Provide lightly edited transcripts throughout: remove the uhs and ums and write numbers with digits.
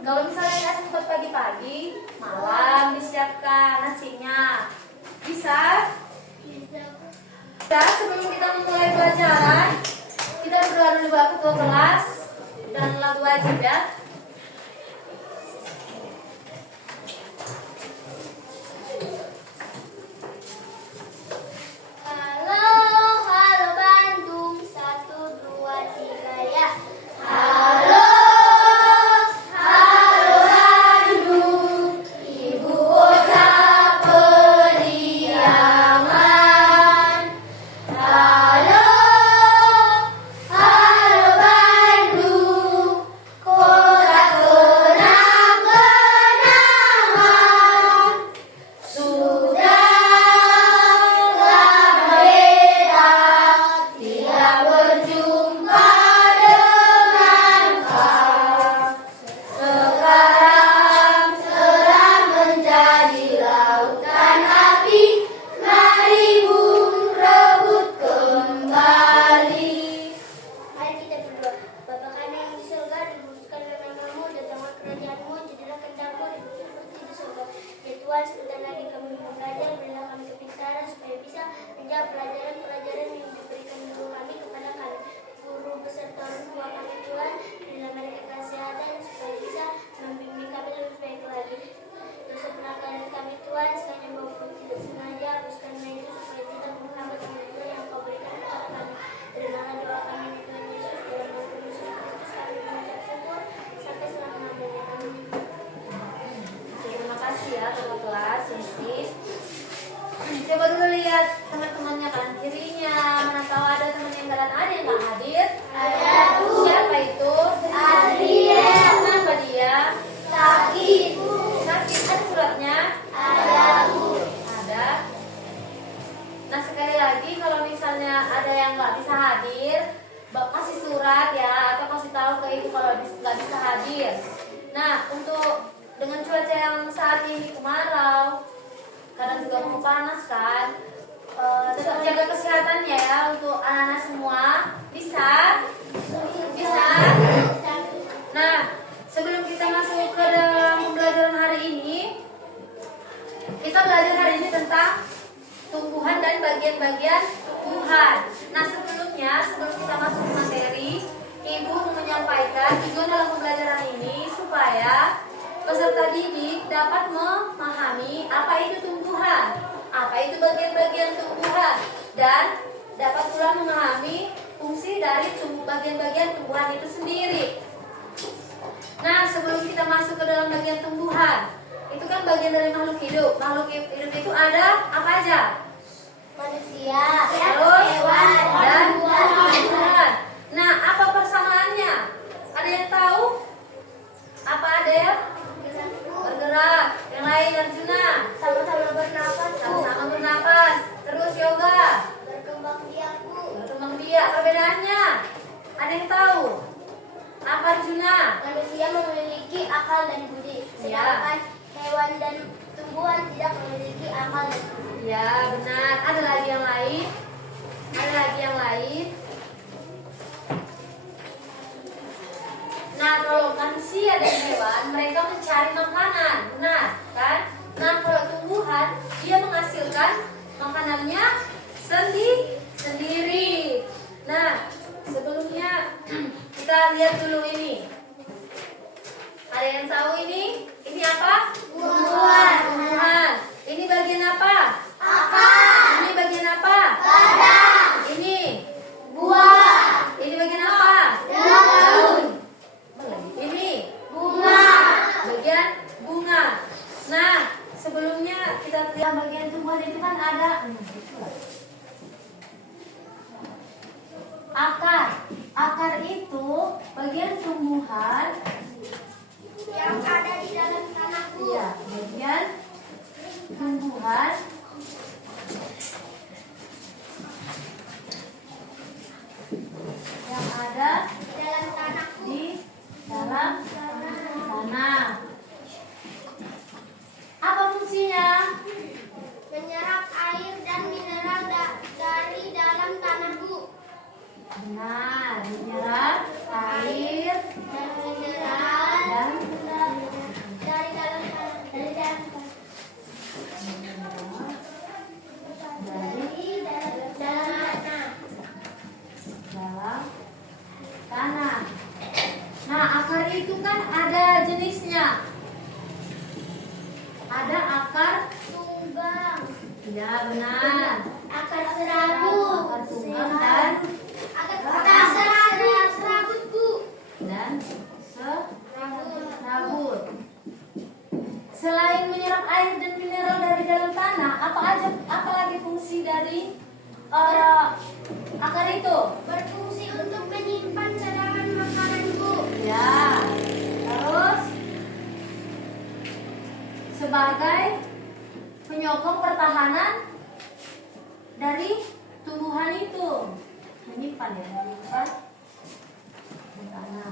Kalau misalnya nasi sempat pagi-pagi, malam disiapkan nasinya. Bisa? Bisa. Sebelum kita memulai pelajaran, kita berdoa dulu buat ketua kelas dan lagu wajib ya. Tuhan, sebentar lagi kami belajar, berilah kami kepintaran supaya bisa menjawab pelajaran-pelajaran yang diberikan guru kami kepada kami. Guru beserta orang tua kami Tuhan, berilah mereka kesehatan supaya bisa membimbing kami lebih baik lagi. Dosa pelanggaran kami Tuhan, sekali maupun tidak sengaja, hapuskan itu supaya tidak menghambat anugerah yang kau berikan kepada kami. Terimalah doa kami di Tuhan Yesus, dalam nama Tuhan Yesus Kristus kami mengucap syukur sampai selama-lamanya. Amin. Terima kasih ya ketua kelas, Yesus. Coba dulu lihat teman-temannya kan kirinya, mana tahu ada teman yang ada yang nggak hadir. Ada, Bu. Siapa itu? Adriel. Kenapa dia? Sakit. Sakit. Ada suratnya? Ada, Bu. Ada. Nah sekali lagi kalau misalnya ada yang nggak bisa hadir, kasih surat ya atau kasih tahu ke ibu kalau nggak bisa hadir. Nah untuk dengan cuaca yang saat ini kemarau, kadang juga mau panas kan, tetap jaga kesehatannya ya untuk anak-anak semua. Bisa? Bisa? Nah, sebelum kita masuk ke dalam pembelajaran hari ini, kita belajar hari ini tentang tumbuhan dan bagian-bagian tumbuhan. Nah, sebelum kita masuk ke materi, Ibu mau menyampaikan tujuan dalam pembelajaran ini supaya peserta didik dapat memahami apa itu tumbuhan, apa itu bagian-bagian tumbuhan, dan dapat pula memahami fungsi dari bagian-bagian tumbuhan itu sendiri. Nah, sebelum kita masuk ke dalam bagian tumbuhan, itu kan bagian dari makhluk hidup. Makhluk hidup itu ada apa aja? Manusia, Terus, hewan, dan tumbuhan. Nah, apa persamaannya? Ada yang tahu? Apa ada ya? Bergerak. Yang lain Arjuna? Sama-sama bernapas, Bu. Sama-sama bernapas. Terus yoga. Berkembang biak, Bu. Berkembang biak. Perbedaannya? Ada yang tahu? Apa Arjuna? Manusia sedangkan hewan dan tumbuhan tidak memiliki akal. Ya, benar. Ada lagi yang lain? Ada lagi yang lain? Nah, kalau manusia dan hewan, mereka mencari makanan, benar kan? Nah, kalau tumbuhan, dia menghasilkan makanannya sendiri. Nah, sebelumnya kita lihat dulu ini. Ada yang tahu ini? Ini apa? Tumbuhan. Ini bagian apa? Akar. Ini bagian apa? Badan. Ini Buah. ini bagian apa? Daun. Ini Bunga. bagian bunga. Nah, sebelumnya kita lihat bagian tumbuhan itu kan ada akar. Akar itu bagian tumbuhan. Yang ada di dalam tanah bu. Iya, bagian tumbuhan yang ada Dalam tanah bu. di dalam tanah. Apa fungsinya? Menyerap air dan mineral dari dalam tanah bu. Benar, menyerap air Dan mineral dan dari dalam tanah. dari Dalam tanah. dalam tanah. Nah, akar itu kan ada jenisnya. Ada akar, Tunggang. ya benar. Akar serabut. Akar tunggang dan Akar serabut bu. serabut. Selain menyerap air dan mineral dari dalam tanah, apa lagi fungsi dari akar itu? Berfungsi untuk menyimpan cadangan makanan bu. Ya. Terus sebagai penyokong pertahanan dari tumbuhan itu. Menyimpan pertahanan.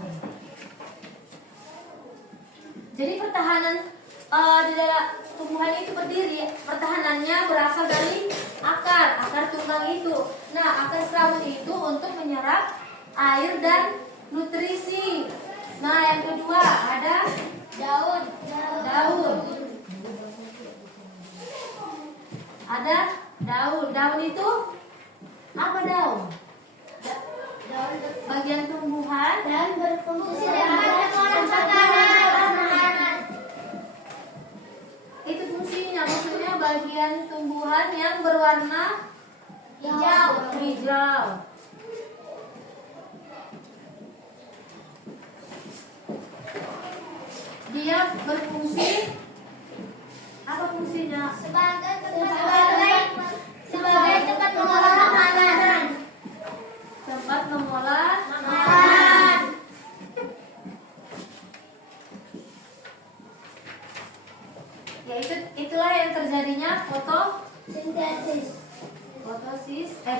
Jadi pertahanan di dalam tumbuhan itu berdiri, pertahanannya berasal dari akar tunggang itu. Nah, akar serabut itu untuk menyerap air dan nutrisi. Nah, yang kedua ada Daun. daun. Ada daun. Daun itu apa daun? Daun Bagian tumbuhan dan berfungsi sebagai pengolahan makanan. itu fungsinya, maksudnya bagian tumbuhan yang berwarna hijau. Dia berfungsi apa fungsinya? Sebagai tempat pengolahan makanan. Tempat mengolah Makanan. ya itulah yang terjadinya Sintesis.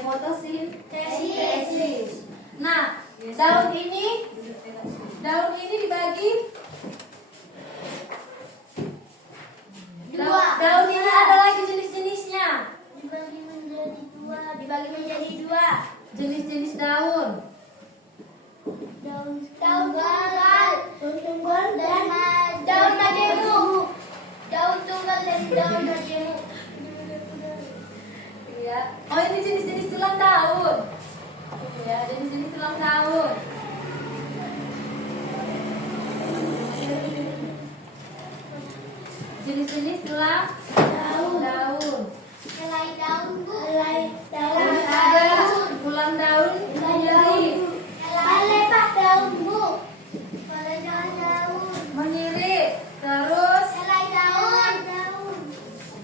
fotosintesis. Nah, daun ini dibagi Dua. Daun ini ada lagi jenis-jenisnya. Dibagi menjadi dua. Jenis-jenis daun. Daun tunggal dan daun majemuk. Daun tunggal dan daun majemuk. Ya. Oh, ini jenis-jenis tulang daun. Ya, jenis-jenis tulang daun. Jenis-jenis tulang daun. Helai daun bu. Helai Terus ada tulang daun menyirik. Helai daun bu. Helai daun. Menyirik. Terus Helai daun.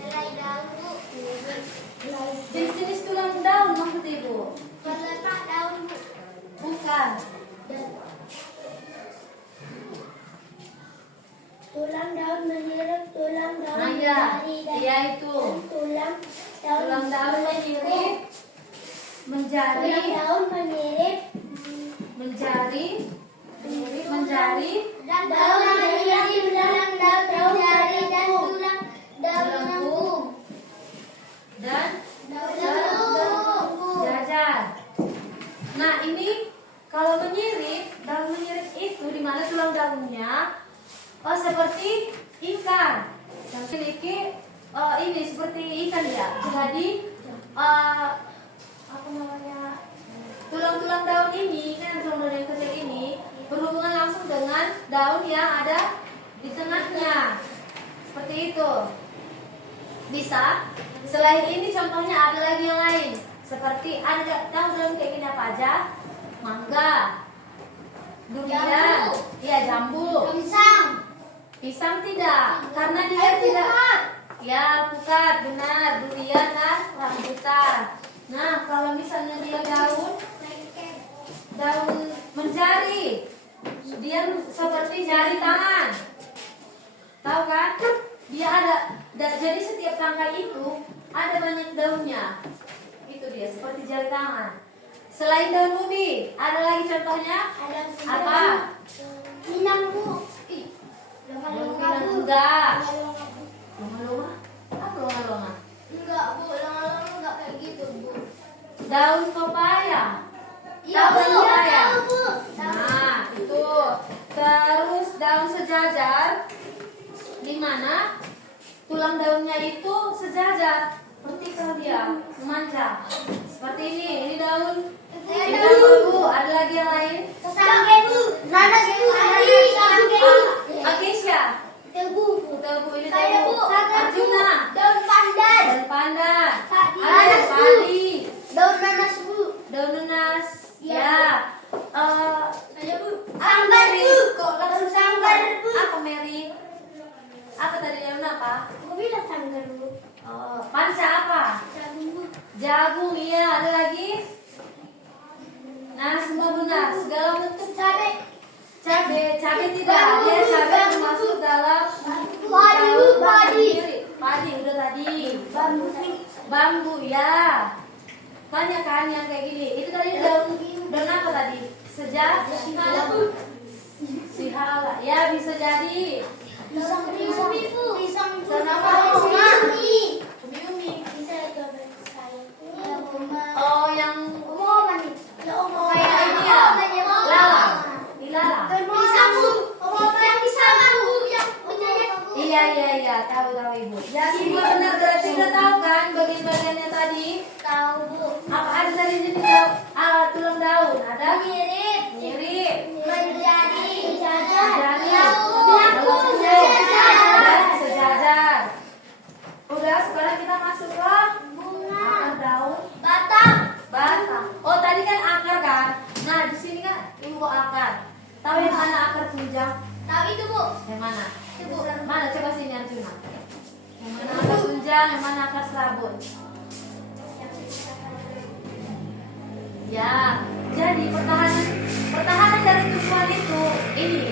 Helai daun bu. jenis-jenis tulang daun maksud Ibu? Pelepak daun bu. Bukan. Tulang daun menyirik, tulang daun Nah, ya, menjadi dia itu. tulang Tulang daun menyirik menjadi daun menyirik menjadi dan daun menjadi dalam daun mana tulang daunnya seperti ikan, yang memiliki ini seperti ikan ya. Jadi apa namanya, tulang-tulang daun ini kan, tulang daun yang kecil ini berhubungan langsung dengan daun yang ada di tengahnya, seperti itu. Bisa. Selain ini contohnya ada lagi yang lain, seperti ada, tahu daun kayak gini apa aja? Mangga, durian, iya jambu, pisang tidak, karena dia tidak. Ya, alpukat, benar, durian dan rambutan. Nah, kalau misalnya dia daun menjari, dia seperti jari tangan. Tahu kan? Dia ada, jadi setiap tangkai itu ada banyak daunnya. Itu dia, seperti jari tangan. Selain daun ubi, ada lagi contohnya? Apa? Pinang, Bu. Daun pinang enggak. Longa-longa? Apa longa-longa? Enggak, Bu. Lama-lama enggak kayak gitu, Bu. Daun pepaya. Iya, Tahu Bu. daun pepaya? Tahu, Bu. Nah, itu. Terus daun sejajar, di mana tulang daunnya itu sejajar, vertikal dia, memanjang. Seperti ini daun. Ini daun, Bu. Ada lagi yang lain? Sangge, Bu. Nanas, Bu. Acacia. Tebu, Bu. Tebu ini Saya, Bu. tebu. Arjuna. Daun pandan. Daun pandan. Padi. Ada padi. Daun nanas, Bu. Daun nanas. Iya. Ya. Saya, Bu. Apa Sanggar, Mary? Bu. Kok langsung Sanggar, Bu. Apa Mary? Apa tadi daun apa? Aku bilang sanggar, Bu. Panca apa? Jagung, Bu. Jagung, iya. Ada lagi? Nah, semua benar. Segala bentuk cabai tidak. Dia cabai termasuk dalam Padi, Bu. Padi. Padi udah tadi. Bambu. Bambu, ya. Banyak kan yang kayak gini. Itu tadi daun apa tadi? Sihala. Ya, bisa jadi. Pisang, Bu. Pisang, Bu. Sama Umi. Umi. Bisa coba saya. Oh, yang Oma nih. kayak ini ya. Lala. Ilala. Pisang, Bu. Yang pisang, Bu. Yang punyanya. Iya, tahu Ibu. Ya, semua benar, berarti udah tahu kan bagian-bagiannya tadi? Tahu, Bu. Apa ada tadi jenis tulang daun? Ada? Mirip. Menjadi. Sejajar. Udah, sekarang kita masuk ke Bunga. akar daun. Batang. Batang. Oh, tadi kan akar kan? Nah, di sini kan ilmu akar. Tahu yang mana akar tunjang? Tahu itu, Bu. Yang mana? Itu, Bu. Mana? Coba sini Arjuna. Yang mana akar tunjang, yang mana akar serabut? Ya, jadi pertahanan dari tumbuhan itu ini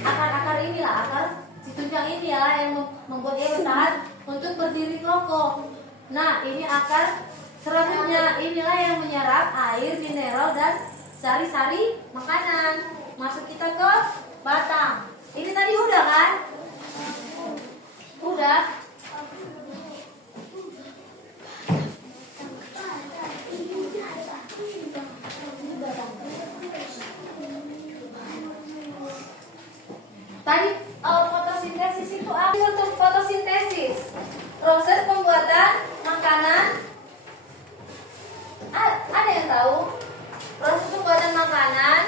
akar-akar inilah, akar si tunjang ini ya yang membuat dia bertahan untuk berdiri kokoh. Nah, ini akar serabutnya, inilah yang menyerap air, mineral dan sari-sari makanan. Masuk kita ke batang. Ini tadi udah kan? Udah. Tadi fotosintesis itu apa? Untuk fotosintesis, proses pembuatan makanan. Ada yang tahu? Proses pembuatan makanan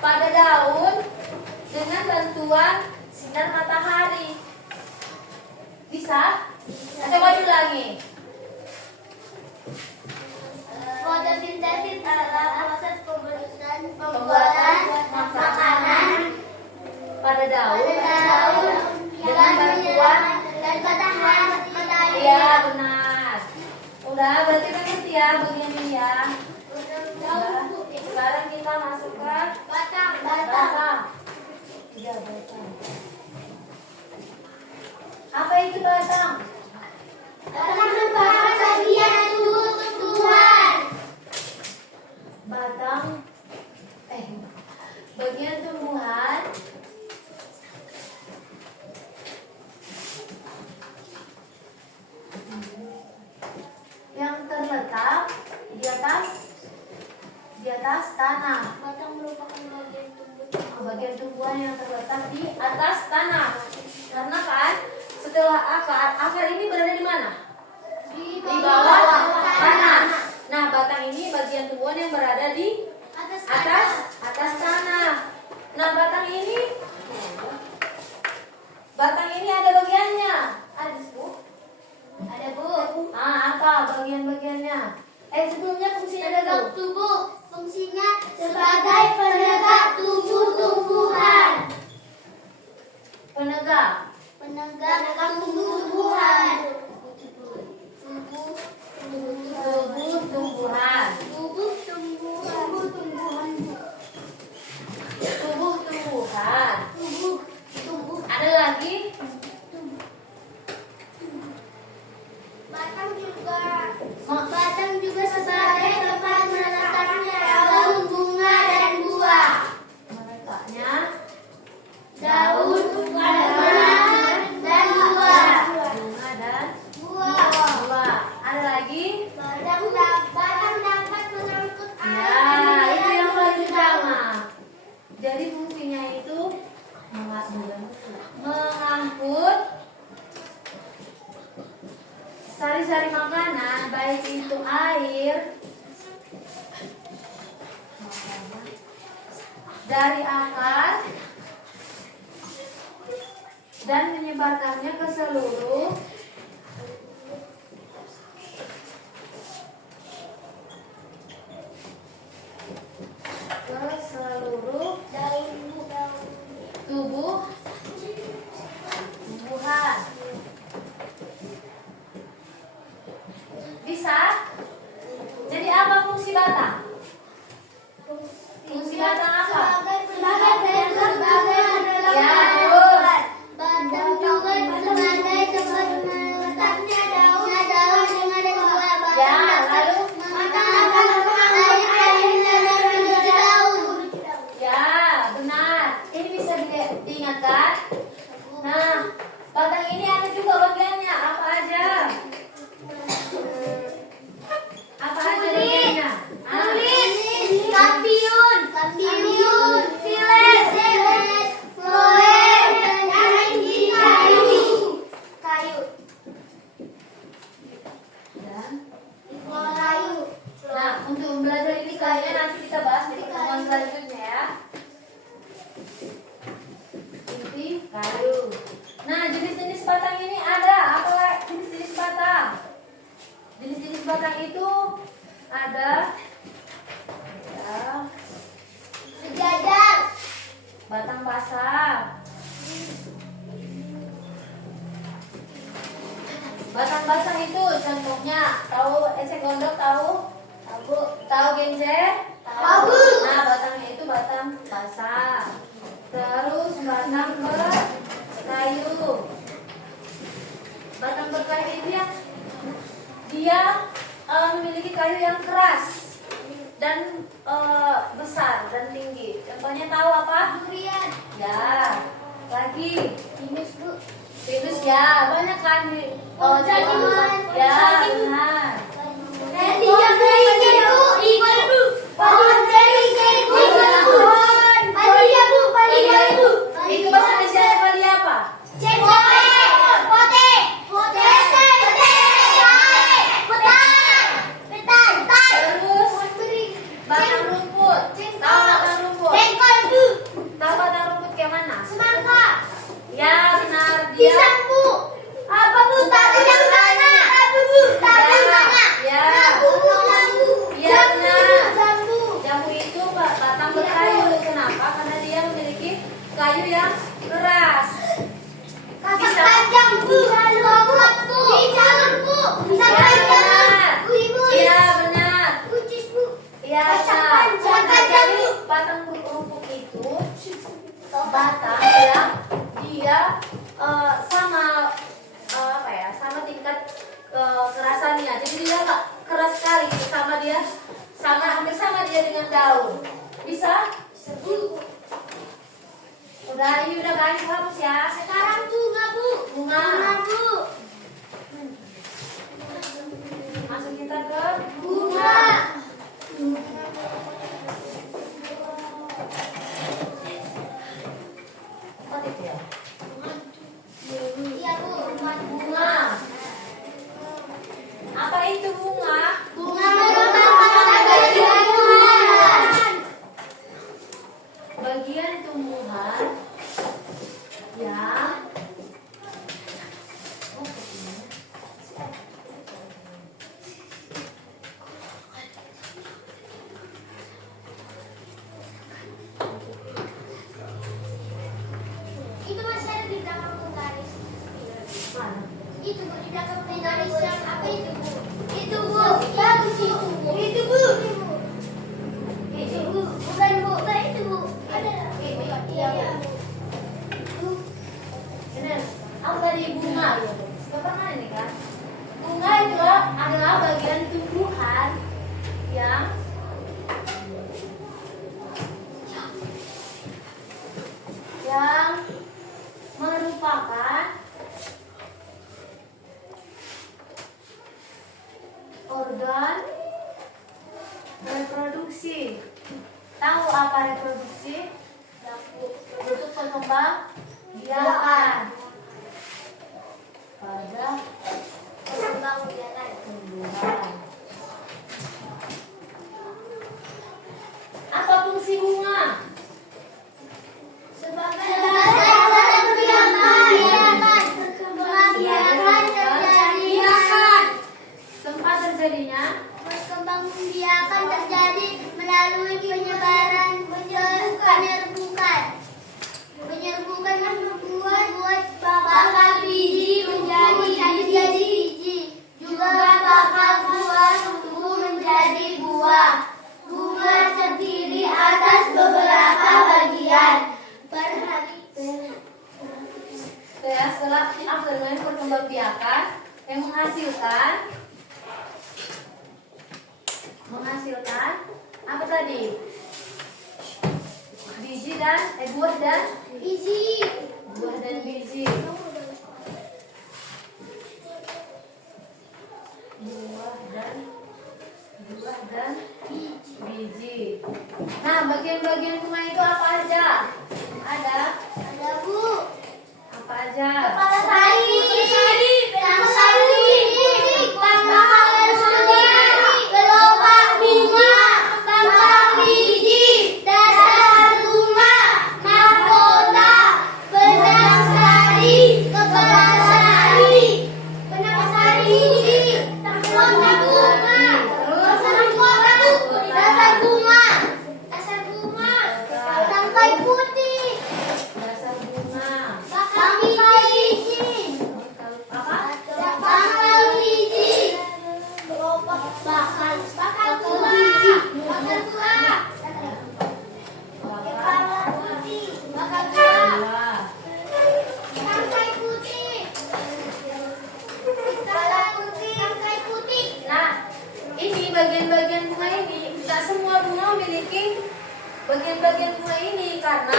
pada daun dengan bantuan sinar matahari. Bisa? Coba diulangi. Fotosintesis adalah proses pembuatan makanan pada daun dengan bantuan matahari. iya benar. Udah, berarti kan ngerti ya bagian ini ya. Sekarang kita masuk ke Batang. Iya, batang. Apa itu batang? Batang merupakan bagian tubuh tumbuhan. Bagian tumbuhan yang terletak di atas tanah. Batang merupakan bagian tubuh Bagian tumbuhan yang yang terletak di atas tanah. Karena kan setelah akar ini berada di mana? Di bawah tanah. Nah, batang ini bagian tumbuhan yang berada di atas tanah. Nah, batang ini ada bagiannya. Ada, Bu? Ada, Bu. Apa bagian-bagiannya? Sebelumnya fungsinya Penegak tubuh, fungsinya sebagai penegak tumbuh-tumbuhan. Penegak tumbuh-tumbuhan. tumbuh-tumbuhan. Ada lagi? Batang juga sebagai tempat meletaknya daun, bunga, dan buah. Meletaknya Daun, bunga, dan buah. bunga dan Buah. buah. Ada lagi? Batang dapat mengangkut air. Ya, itu yang paling utama. Jadi fungsinya itu mengangkut sari-sari makanan, baik itu air dari akar dan menyebarkannya ke seluruh tumbuhan. Bisa? Jadi apa fungsi batang? Fungsi batang apa? Sebagai penegak Ya, betul. Batang juga sebagai tempat meletaknya daun, bunga, dan buah. Ya, lalu? Ya, benar. Ini bisa diingatkan. Nah, batang ini ada juga bagiannya. Apa aja? Apa aja bagiannya? Kampiun, silet, floem, kayu. Dan Kayu. nah, untuk belajar ini kayaknya nanti kita bahas di pertemuan selanjutnya ya. Inti kayu. Nah, jenis-jenis batang ini ada. Apa jenis-jenis batang? Jenis-jenis batang itu ada ya, Sejajar. batang basah. Batang basah itu contohnya tahu esek gondok, tahu genjer? Tahu. Nah, batangnya itu batang basah. Terus batang berkayu. Batang berkayu itu dia memiliki kayu yang keras dan besar dan tinggi. Contohnya tahu apa? Durian. Ya. Lagi Pinus, Bu. pinus ya, banyak kan di Jamuan. ya, benar. Itu bahasa Indonesia kali apa? Terus batang rumput. Tahu batang rumput? Tahu batang rumput kayak mana? Ya, benar dia. Ya, ya benar. Jambu itu batang berkayu. Kenapa? Karena dia memiliki kayu yang keras. Iya benar. Iya benar. Jadi batang rumput itu batang yang dia sama apa ya? Sama tingkat kerasannya. Jadi dia nggak keras sekali. Hampir sama dia dengan daun. Bisa? Udah, ini udah kan hapus ya. Sekarang bunga, Bu. Bunga. Bu. Masuk kita ke Bunga. Ya. Iya Bu, Bunga. Apa itu bunga? bunga merupakan bagian tumbuhan. Bagian tumbuhan yang Itu masih ada di belakang penggaris. mana? Itu Bu, di belakang penggaris yang apa itu Bu? Itu Bu, bagus itu Bu. Itu Bu. Itu Bu, bukan Bu, bukan itu Bu. Ada. Iya Bu. Ini apa tadi bunga ya? Bapak mana ini kan? Bunga itu adalah bagian tumbuhan yang merupakan organ reproduksi. Tahu apa reproduksi? Untuk pengembang biakan pada Berkembang biakan. tumbuhan. Apa fungsi bunga? Sebagai alat biakan. Berkembang biakan terjadi. Tempat terjadinya Berkembang biakan terjadi melalui penyebaran penyerbukan membuat bakal biji menjadi biji, juga bakal buah tumbuh menjadi buah. Bunga terdiri atas beberapa bagian. ya, setelah dengan perkembang biakan yang menghasilkan apa tadi? Biji dan buah dan Biji. biji. Buah dan biji. Nah, bagian-bagian bunga itu apa aja? Ada Bu. apa aja? Kepala sari, tangkai kelopak bunga, tangkai biji, dasar bunga, mahkota, benang sari, kepala sari, mahkota bunga, dasar bunga, tangkai putih, Dasar bunga. bakal biji. Apa? Bakal biji. Bakal buah. Kepala putih. Bakal buah. Buah. Tangkai putih. Kepala putih. Tangkai putih. Nah, ini bagian-bagian bunga ini, tidak semua bunga memiliki bagian-bagian bunga ini karena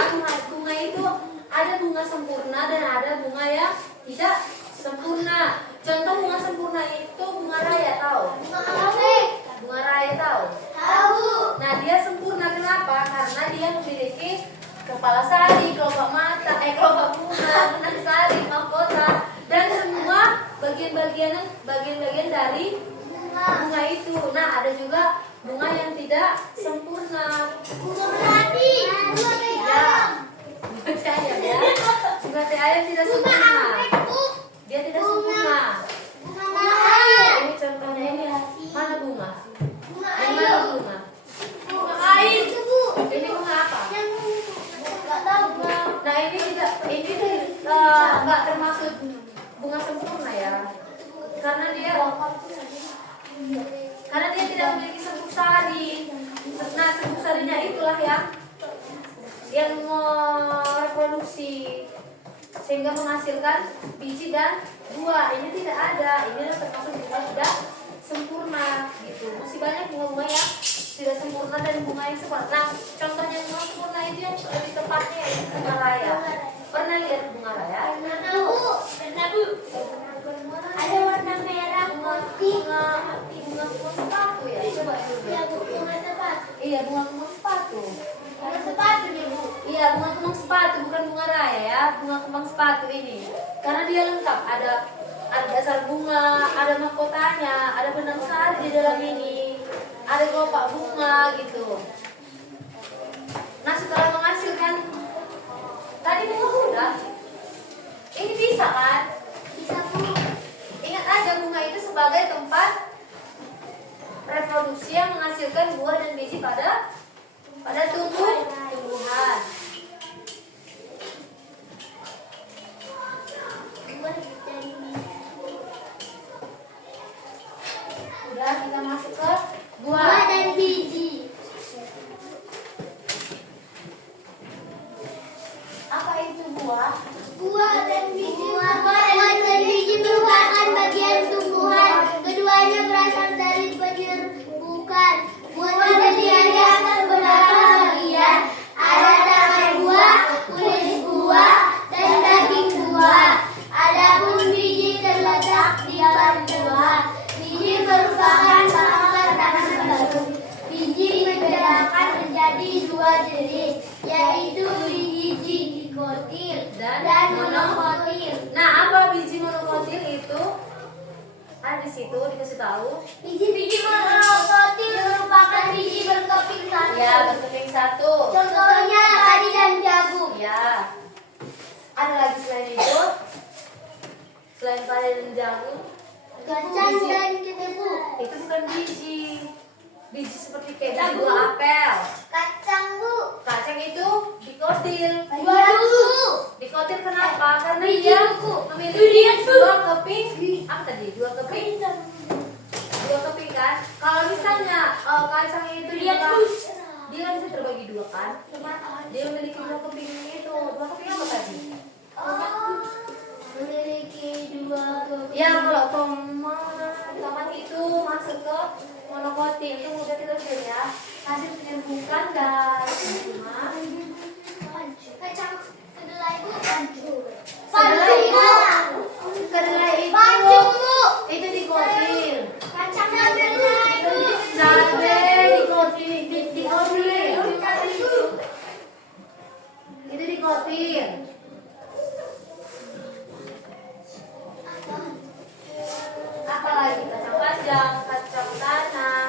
bunga itu ada bunga sempurna dan ada bunga yang tidak sempurna. Contoh bunga sempurna itu bunga raya, tahu? Bunga raya tahu? Tahu. Nah, dia sempurna kenapa? Karena dia memiliki kepala sari, kelopak mata, kelopak bunga, benang sari, mahkota, dan semua bagian-bagian dari bunga itu. Nah, ada juga bunga yang tidak sempurna. Bunga melati. Bunga teh ayam. Bunga teh ayam ya. Bunga teh ayam tidak Bunga sempurna. anggrek, Bu. Dia tidak sempurna. Bunga mahal. Ini contohnya ini mana bunga? Bunga Yang air. mana bunga? Bunga air itu Bu. Ini bunga apa? Yang nggak tahu Bu. Nah, ini nggak termasuk bunga sempurna ya. Karena dia tidak memiliki serbuk sari. Nah, serbuk sarinya itulah yang mereproduksi sehingga menghasilkan biji dan buah. Ini tidak ada. Ini termasuk bunga tidak sempurna gitu. Masih banyak bunga-bunga yang tidak sempurna dan bunga yang sempurna. Nah, contohnya bunga sempurna itu yang lebih tepatnya yaitu bunga raya. Pernah lihat bunga raya? Pernah Bu. Ada warna merah putih. Bunga sepatu ya. Coba Ya Bu, dulu. bunga sepatu. Iya, bunga sepatu. Bunga sepatu nih Bu. Iya, bunga sepatu bukan bunga raya ya. bunga kembang sepatu ini karena dia lengkap, ada dasar bunga, ada mahkotanya, ada benang sari di dalam ini, ada kelopak bunga gitu. Nah setelah menghasilkan tadi bunga sudah, ini bisa kan? Bisa Bu. Ingat aja bunga itu sebagai tempat reproduksi yang menghasilkan buah dan biji pada tumbuhan. Udah, kita masuk ke Buah buah. dan biji. Apa itu buah? Buah dan biji. Buah dan biji merupakan bagian tumbuhan. Keduanya berasal dari penyerbukan. Buah dan biji akan beberapa bagian. Ada daun buah, kulit buah, dan daging buah. Adapun biji terletak di dalam buah. Biji merupakan bahan tanaman baru. Biji dibedakan menjadi dua jenis, yaitu biji dikotil dan monokotil. Nah, apa biji monokotil itu? Ada di situ dikasih tahu. Biji monokotil merupakan biji berkeping satu. Ya, berkeping satu. Contohnya padi dan jagung. Ya. Ada lagi selain itu? Selain padi dan jagung, Kacang dan ketebu. itu bukan biji. Biji seperti kayak biji buah apel. Kacang Bu. Kacang itu dikotil. Waduh. Dikotil kenapa? Karena Biji dia buku. memiliki Durian, Bu. dua keping. Apa tadi? Dua keping. Dua keping kan? Kalau misalnya kacang itu Durian, juga, Bu. dia kan bisa terbagi dua kan? Dia memiliki dua keping itu. Dua keping apa tadi? Memiliki dua keping. Ya kalau tomat itu masuk ke monokotil, itu mudah kita lihat ya. Hasil penyerbukan dari bunga. Kacang kedelai Bu. Kedelai itu dikotil. Kacang kedelai Bu. Cabai dikotil. Itu dikotil. Apalagi kacang panjang, kacang tanah.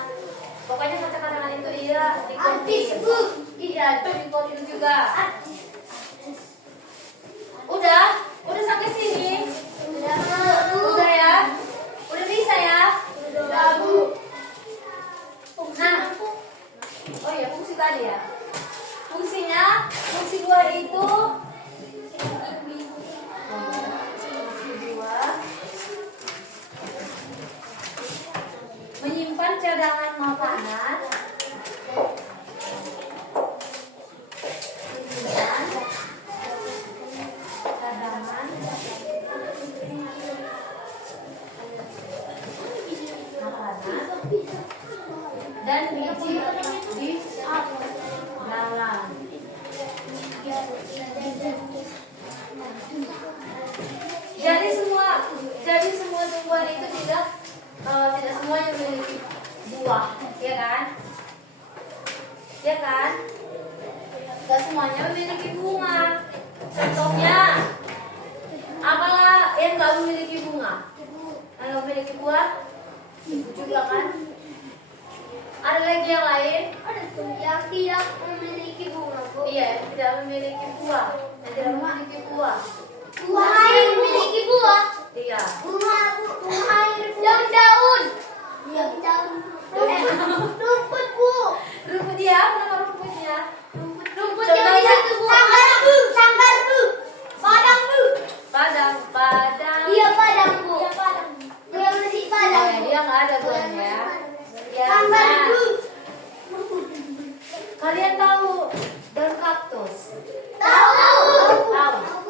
Pokoknya kacang-kacangan itu iya Artis dikotil. Bu. Iya, itu dikotil juga. Udah sampai sini. Udah ya. Udah bisa ya. Nah, oh iya fungsi tadi ya. Fungsi buah itu menyimpan cadangan makanan, dan biji di dalam. Jadi semua tumbuhan itu tidak semuanya memiliki buah, ya kan? Ya kan? Gak semuanya memiliki bunga. Contohnya, apalah yang gak memiliki bunga? Yang gak memiliki buah? Ibu juga kan? Ada lagi yang lain? Ada tuh yang tidak memiliki bunga Bu. Iya, yang tidak memiliki buah. Yang tidak memiliki buah. Buah air memiliki buah. Iya. Buah air daun-daun. Daun. Rumput Bu. Rumput dia, apa nama rumputnya? Rumput yang bisa Bu. Sanggar Bu. Padang Bu. Padang. Iya padang Bu. Yang nasi Oh padang. ya, dia nggak ada buahnya. Ya, Sanggar nah. Bu. Kalian tahu daun kaktus? Tahu. Tahu.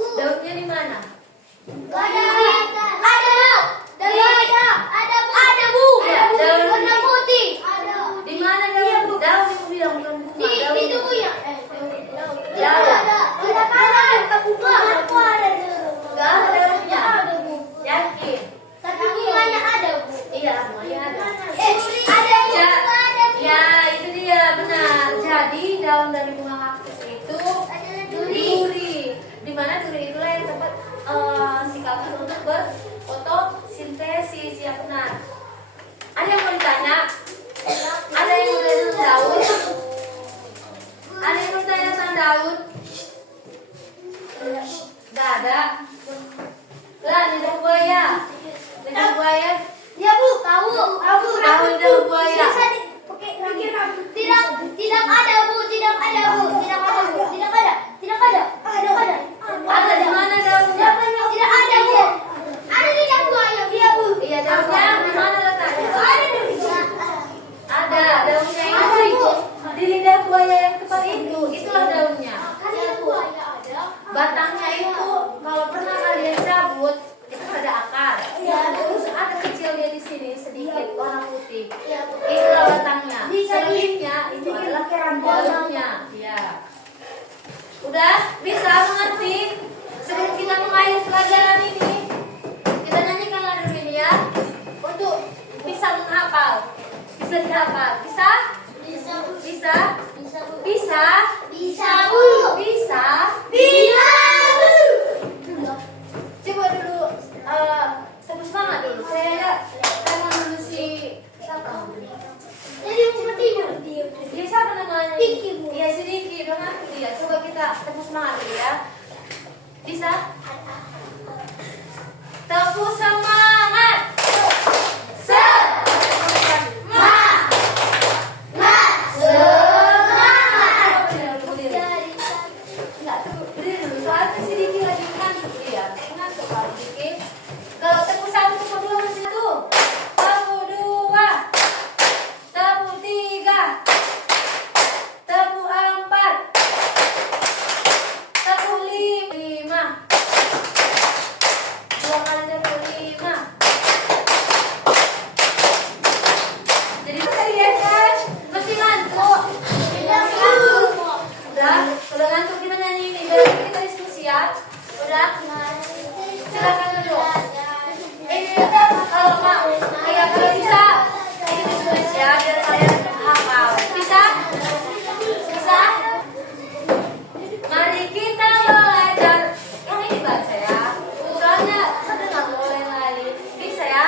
Nggak ada. Lah, lidah buaya. Lidah buaya. Ya Bu, tahu. Tahu lidah buaya. Bisa dipakai rakit rambut. Tidak ada Bu, tidak ada Bu, tidak ada Bu, tidak ada. Ada di mana daunnya? Tidak ada Bu. Ada di lidah buaya, dia Bu. Iya, daunnya di mana letaknya? Ada di Ada daunnya Ada, itu Bu. di lidah buaya yang tepat itu. Itulah daunnya. Kan lidah buaya ada. Batangnya itu kalau pernah kalian cabut itu ada akar. Terus ada kecil dia di sini sedikit warna putih. Itulah batangnya. Selebihnya itu adalah daunnya. Ya. Udah bisa mengerti? Sebelum kita mengakhiri pelajaran ini, kita nyanyikanlah dulu ini ya untuk bisa menghafal. Bisa dihafal. Bisa? Bisa Bu. Bisa? Bisa Bu. Bisa? Bisa Bu. Bisa? Bisa Bu. Coba dulu tepuk semangat dulu. Saya tanya dulu si siapa? Jadi cuma tidur dia. Dia siapa namanya? Diki, Bu. Iya si Diki, dengan dia. Coba kita tepuk semangat dulu ya. Bisa? Tepuk semangat. Enggak, berdiri dulu. Soalnya si Diki lagi ngantuk dia. Ngantuk kalau Diki. Kalau tepuk satu, tepuk dua, masih satu. Tepuk dua. Tepuk tiga. Tepuk empat. Tepuk lima. Dua kali tepuk lima. Jadi kalian kan masih ngantuk. Udah ngantuk kita nyanyi ini. Jadi kita diskusi ya. Udah. Silakan duduk. Ini kalau mau, ya kalau bisa ini ditulis ya biar kalian hafal. Bisa? Bisa? Mari kita belajar. Yang ini baca ya. Soalnya terdengar oleh lain. Bisa ya?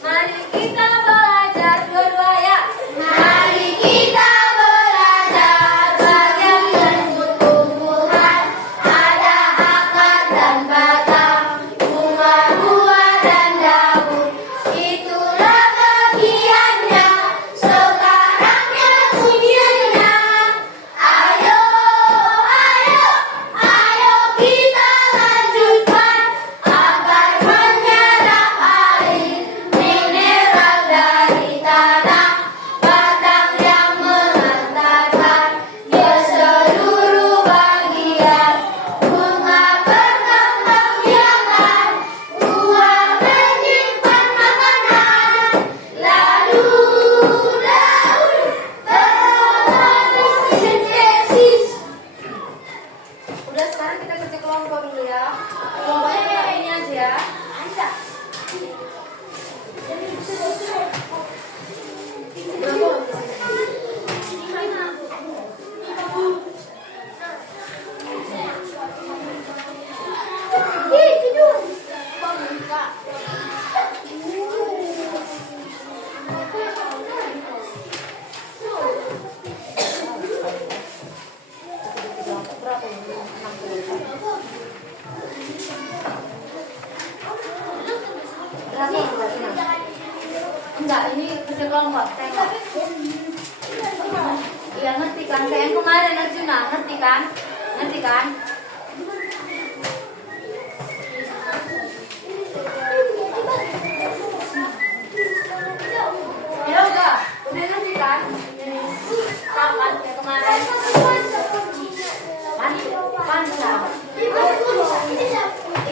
Mari kita belajar dua-dua ya. Mari kita belajar bagaimana tumbuhan ada akar dan batang, bunga-bunga dan daun. Itulah bagiannya, sekarangnya kuncinya. Ayo, kita lanjutkan agar menyerap air mineral dari tanah, batang yang mengantarkan ke seluruh bagian. Bunga berkembang biakan, buah menyimpan makanan, lalu daun berfotosintesis. Udah, sekarang kita kerja kelompok dulu ya. Kelompoknya kayak ini aja ya. Ada. Enggak, ini kerja kelompok. Tengok. Iya, ngerti kan? Kayak yang kemarin Arjuna, ngerti kan? Ngerti kan? Ya udah ngerti kan? Tahu kan kayak kemarin? Panca.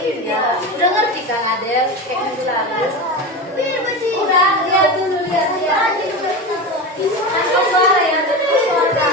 Iya, udah ngerti kan Adel? Kayak minggu lalu. Udah, lihat dulu, lihat. Tanpa suara ya, tanpa suara.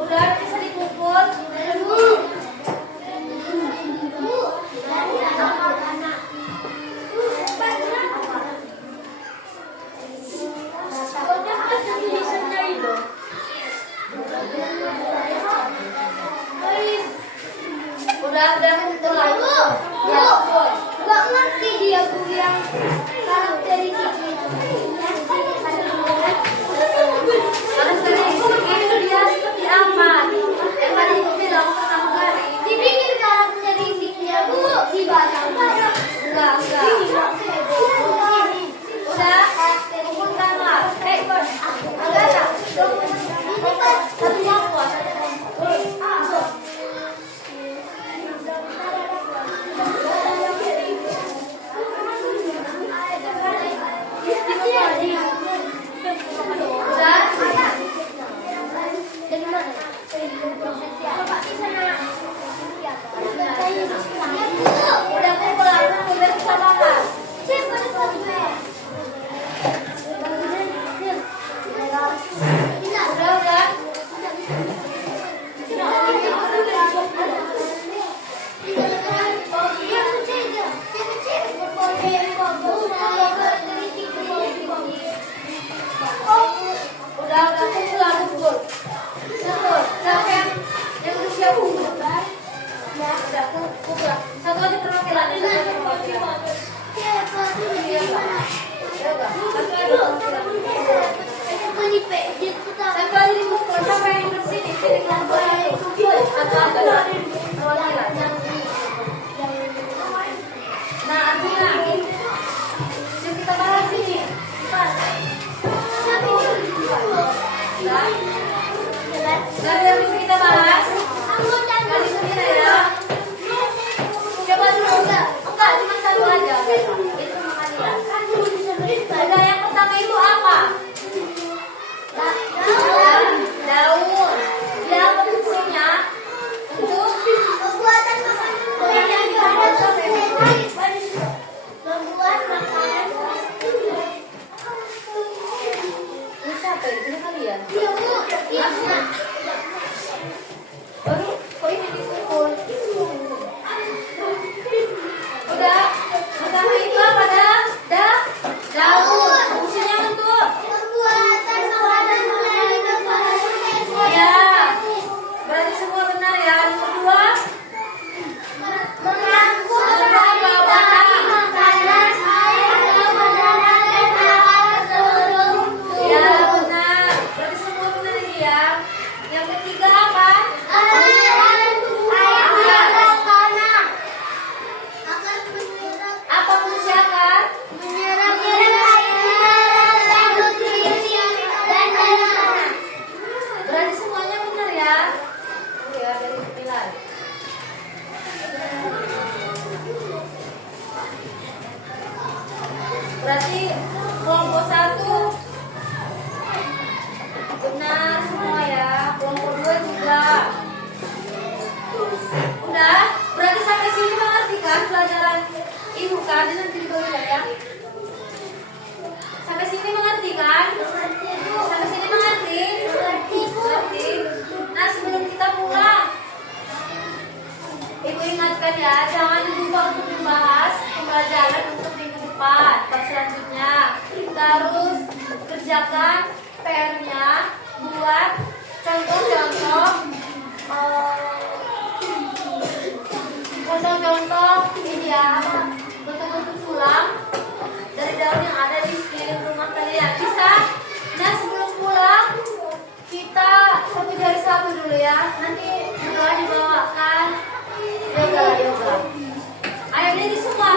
Udah bisa dipukul. Udah itu lah. Ya, Gak ngerti dia Bu yang karakteristik itu. karakteristik itu dia seperti apa? Yang tadi aku bilang pertama kali. Dibikin karakteristiknya Bu, dibaca. Enggak. Udah, pukul kamar. Enggak. Satu mangkok. Udah pukul aku udah bisa makan. Udah. Udah pukul aku pukul. Siapa yang udah siap pukul? Udah pukul. Satu aja perwakilan. Iya, Pak. Satu aja perwakilan. Satu aja dipukul sampai yang di sini. Sini kelompok itu. Satu aja perwakilan. Nah, artinya yuk kita bahas ini. Nah, yang bisa kita bahas. Kali ini ya. Coba dulu. Enggak, cuma satu aja. Itu pengadilan. Udah, yang pertama itu apa? Daun. Dia apa fungsinya? Untuk Pembuatan makanan. Membuat makanan. ini siapa itu? Ini kalian? Iya Bu, iya Bu. Baru kok ini dipukul? Udah. Pertama itu apa dah? Daun. Fungsinya untuk Pembuatan makanan melalui kepala. ya. Berarti semua benar ya. Yang kedua, Mengangkut dari makanan air ke makanan dan makanan sebelum ya benar. Berarti semua benar ini ya. Yang ketiga apa? Apa fungsi akar? Berarti semuanya benar ya. Ya dari pilihan. Berarti kelompok satu benar semua ya. Kelompok dua juga. Udah. Berarti sampai sini mengerti kan pelajaran ibu kan? Nanti dibagi ya. Sampai sini mengerti kan? Sampai sini mengerti? Mengerti. Nah, sebelum kita pulang, Ibu ingatkan ya, jangan lupa untuk membahas pembelajaran untuk minggu depan. Bab selanjutnya, terus kerjakan PR-nya, buat contoh-contoh ini ya, bentuk-bentuk tulang dari daun yang ada di sekeliling rumah kalian. Bisa? Nah, sebelum pulang kita lebih dari satu dulu ya. Nanti juga dibawakan yoga. Ayo diri semua.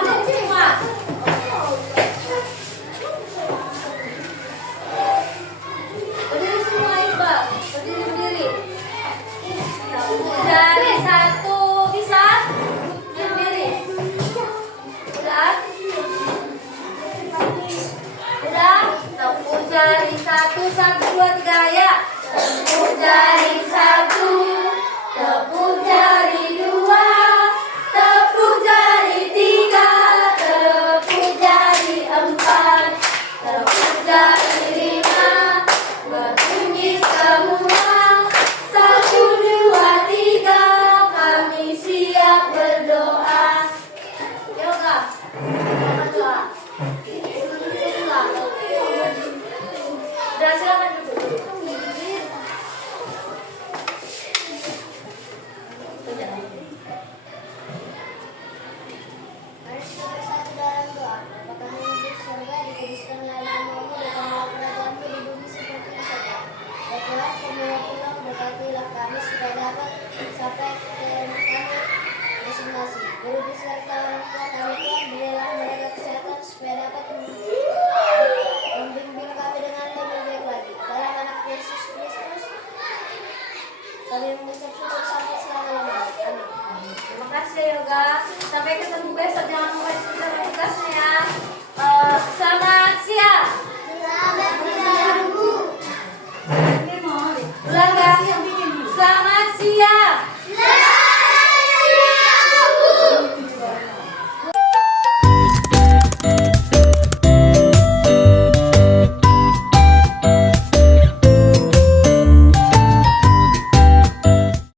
Berdiri semua Iqbal. Berdiri. Dari satu bisa? Berdiri. Udah? Tepuk jari 1, 2, 3 ya. Tepuk jari 1,